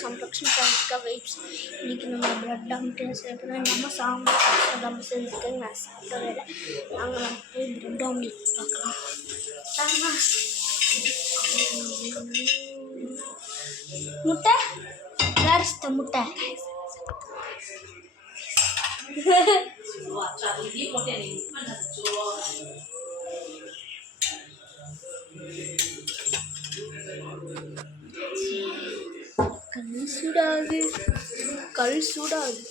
சம்ரக்ஷன் பண்ணிக்க வெயிட்ஸ். இன்றைக்கி நம்ம பிரெட் ஆம்லேட் செய்ய போகிறோம். எங்கள் அம்மா சாம்பார் நம்ம செஞ்சுருக்கேன். நான் சாப்பிடவே இல்லை. நம்ம போய் பிரெட் ஆம்லேட் பார்க்கலாம். முட்டை வேறு முட்டை கல் சூடாது.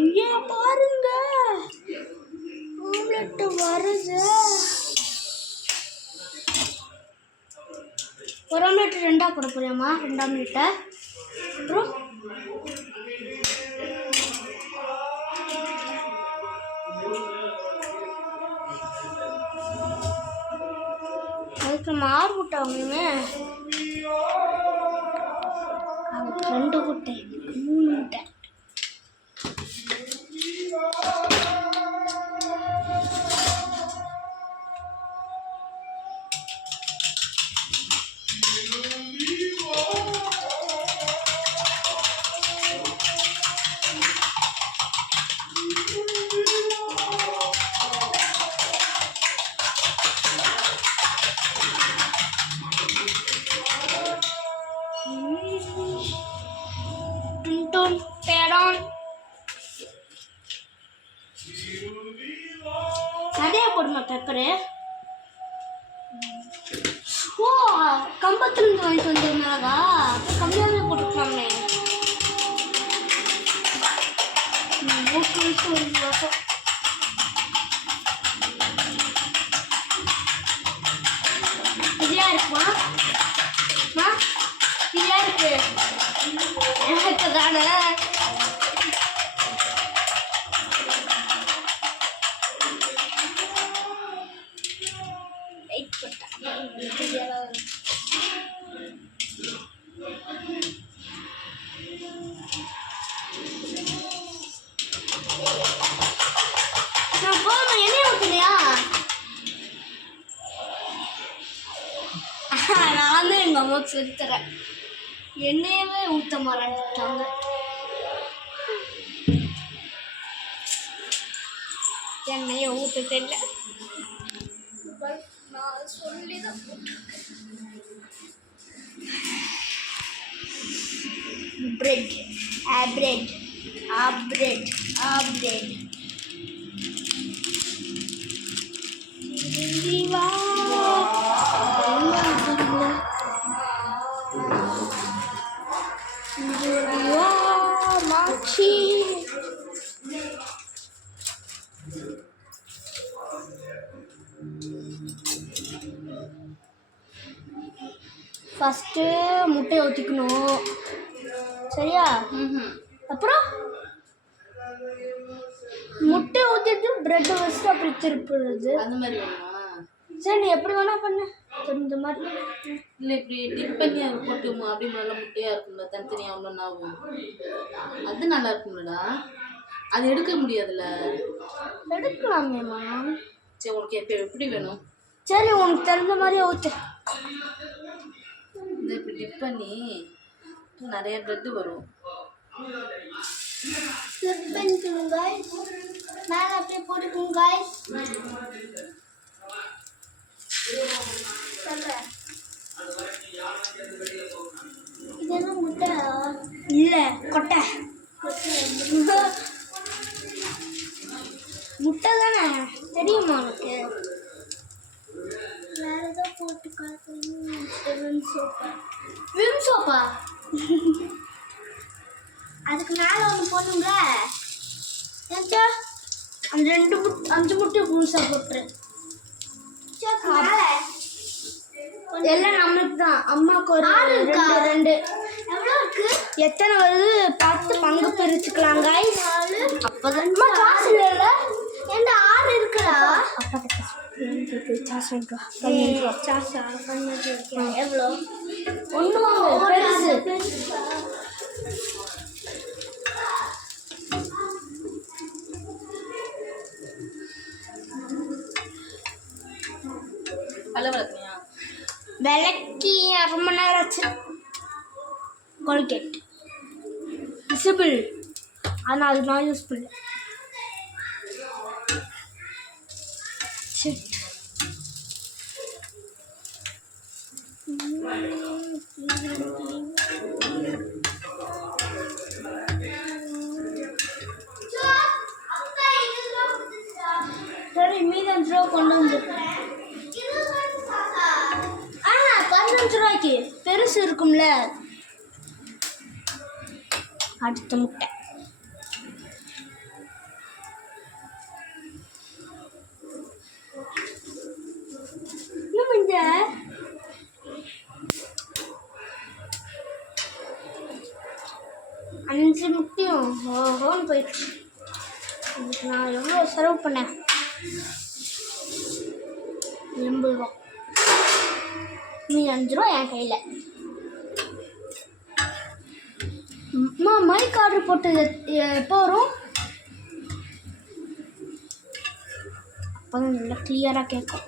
இங்கே பாருங்க ஆம்லெட் வருது. ஒரு ஆம்லெட் 2 போட போறியாம்மா? 2 ஆம்லெட்டை அப்புறம் அதுக்கு நம்ம 6 முட்டை வாங்கணுமே. 2 முட்டை 3 முட்டை. நிறைய போடுமா பெப்பரு? ஓ, கம்பத்துலேருந்து வாங்கிட்டு வந்ததுனாலா கம்மியாகவே போட்டுக்கலாமே. ஃப்ரீயாக இருக்குமா? ஃப்ரீயாக இருக்கு எனக்கு தானே. நான் தான் எங்கள் அம்மாவுக்கு சொல்லித்தரேன். எண்ணெயவே ஊற்ற மாட்டாங்க. எண்ணெயை ஊற்ற தெரியல. நான் சொல்லி தான் பிரெட் பிரெட் பிரெட் பிரெட் மாச்சி ஃபஸ்ட்டு முட்டையை ஊற்றிக்கணும். சரியா? அப்புறம் முட்டை ஊற்றிட்டு ப்ரெட்டை வச்சுட்டு அப்படி திருப்புறது. அந்த மாதிரி வேணுமா? சரி, நீ எப்படி வேணா பண்ணு. இந்த மாதிரி இல்லை, இப்படி டிப் பண்ணி அதை போட்டுமா? அப்படி நல்லா முட்டையாக இருக்கும்ல, தனித்தனியாக அவ்வளோ நாவும். அது நல்லா இருக்கும்லடா. அது எடுக்க முடியாதுல்ல. எடுக்கலாமேம்மா. சரி, உனக்கு எப்போ எப்படி வேணும்? சரி, உனக்கு தெரிஞ்ச மாதிரியே ஊற்று. இந்த இப்படி டிப் பண்ணி நிறைய ப்ரெட்டு வரும். ஃப்ளிப் பண்ணிக்கணும் गाइस. மேலே அப்படியே போட்டுக்கணும் गाइस. இதெல்லாம் முட்டை இல்லை, கொட்டை. முட்டை தானே தெரியுமா உனக்கு? வேற ஏதோ போட்டு காட்டணும். விம் சோப்பா? அதுக்கு மேலே ஒன்று போடணும்ல. ஏன்ச்சா அந்த 5 முட்டை புதுசாக போட்டுரு. எல்லாம் நம்மளுக்கு தான். அம்மாவுக்கு ஒரு 2 எவ்வளோ இருக்கு? எத்தனை வருது பார்த்து பங்கு பிரிச்சுக்கலாம் गाइस. அப்போதான் காசு இல்லைல்ல. என்ன 6 இருக்குடா? அப்பா சாசா எவ்வளோ? 1 வாங்க பெருசு. பல்ல விளக்குனியா? விளக்கி அரை மணி நேரம் ஆச்சு. கோல்கேட் விசிபிள், ஆனால் அது நான் யூஸ் பண்ணல. சரி, மீதி 5 ரூபா கொண்டு வந்து. 15 ரூபாய்க்கு பெருசு இருக்கும்ல. அடுத்த முட்டை. இந்த 5 முட்டையும் ஓஹோன்னு போயிடுச்சு. இதுக்கு நான் எவ்வளோ செலவு பண்ணேன்? 80 ரூபா. நீ 5 ரூபா என் கையில். மைக் ஆர்டர் போட்டது எப்போ வரும்? அப்போ தான் நல்லா கிளியராக கேட்கும்.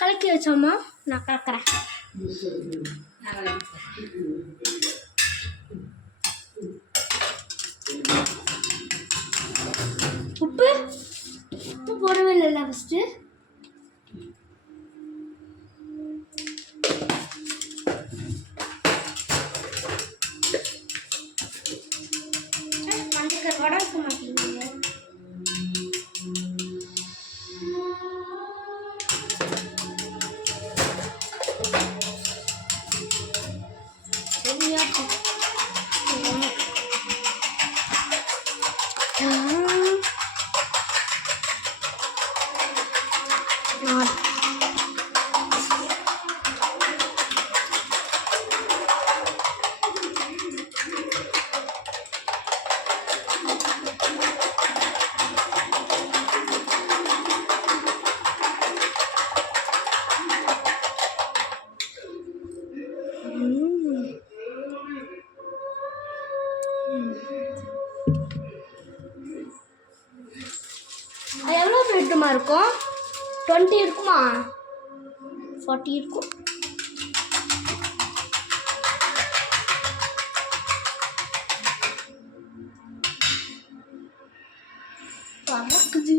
கலக்கி வச்சோமா? நான் கலக்கிறேன். உப்பு போடவே இல்லைல்ல ஃபஸ்ட்டு. மஞ்சள் வடை வைக்க மாட்டேங்குது. எவ்வளோ ரேட்டுமா இருக்கும்? 20 இருக்குமா? 40 இருக்கும். பறக்குது.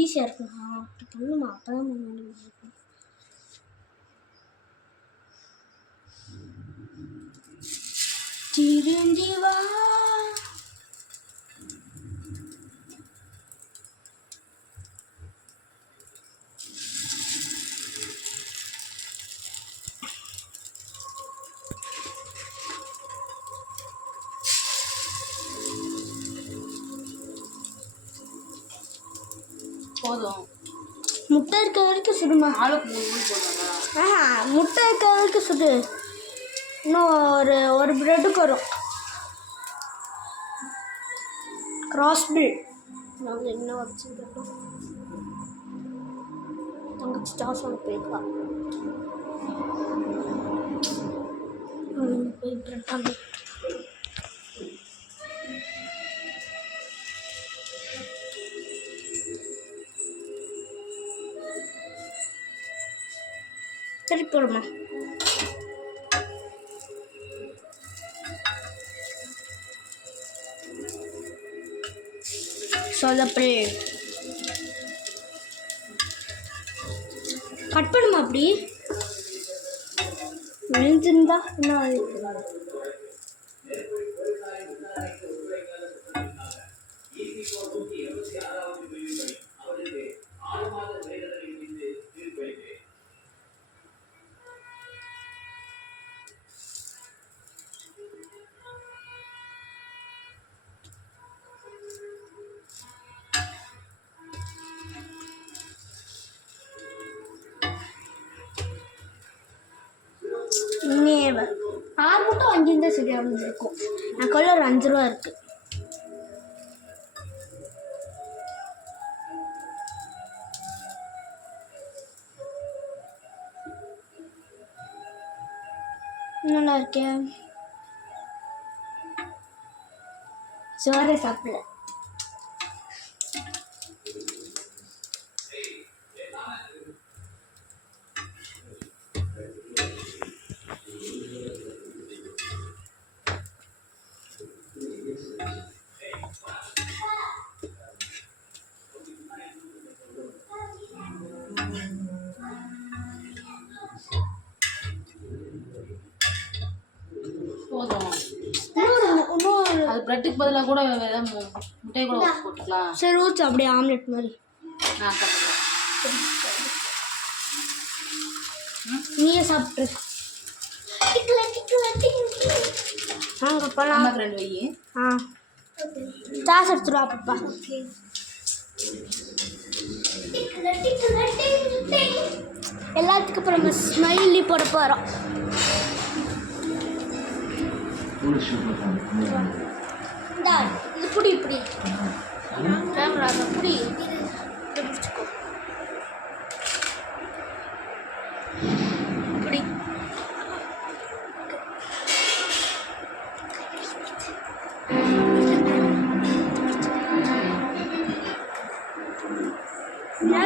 ஈஸியாக இருக்கும். அப்படி பண்ணுமா? அப்போ தான் முன்னாடி திரும்பி வா. போதும். முட்டை இருக்க வரைக்கும் சுடுமா? முட்டை இருக்க வரைக்கும் சுடு. இன்னும் ஒரு ப்ரெட்டுக்கு வரும். கிராஸ் பில் நாங்கள் என்ன வச்சுருக்கோம். தங்கச்சி டாஸ் ஒன்று போயிருக்கா. போய் ப்ரெட் வாங்க. சரி போடுமா. சொதப்பல் கட் பண்ணுமா? அப்படி விழுந்திருந்தா என்ன? வாங்கியிருந்தா சரியாக இருந்திருக்கும். நான் கலர் 5 ரூபா இருக்குது. நல்லா இருக்கேன். சோறே சாப்பிடல. போதும். அது பிரெட்டுக்கு பதிலாக கூட முட்டையை கூட போட்டுக்கலாம். சரி ஊற்று அப்படியே ஆம்லெட் மாதிரி. நான் சாப்பிட்றேன். நீயே சாப்பிட்ரு. நாங்கள் போகலாம். 2 வை. ஆ காசு எடுத்துருவா பாப்பா. எல்லாத்துக்கும் அப்புறம் நம்ம ஸ்மைலி போட போகிறோம். இது புடி இப்படி கேமரா புடி.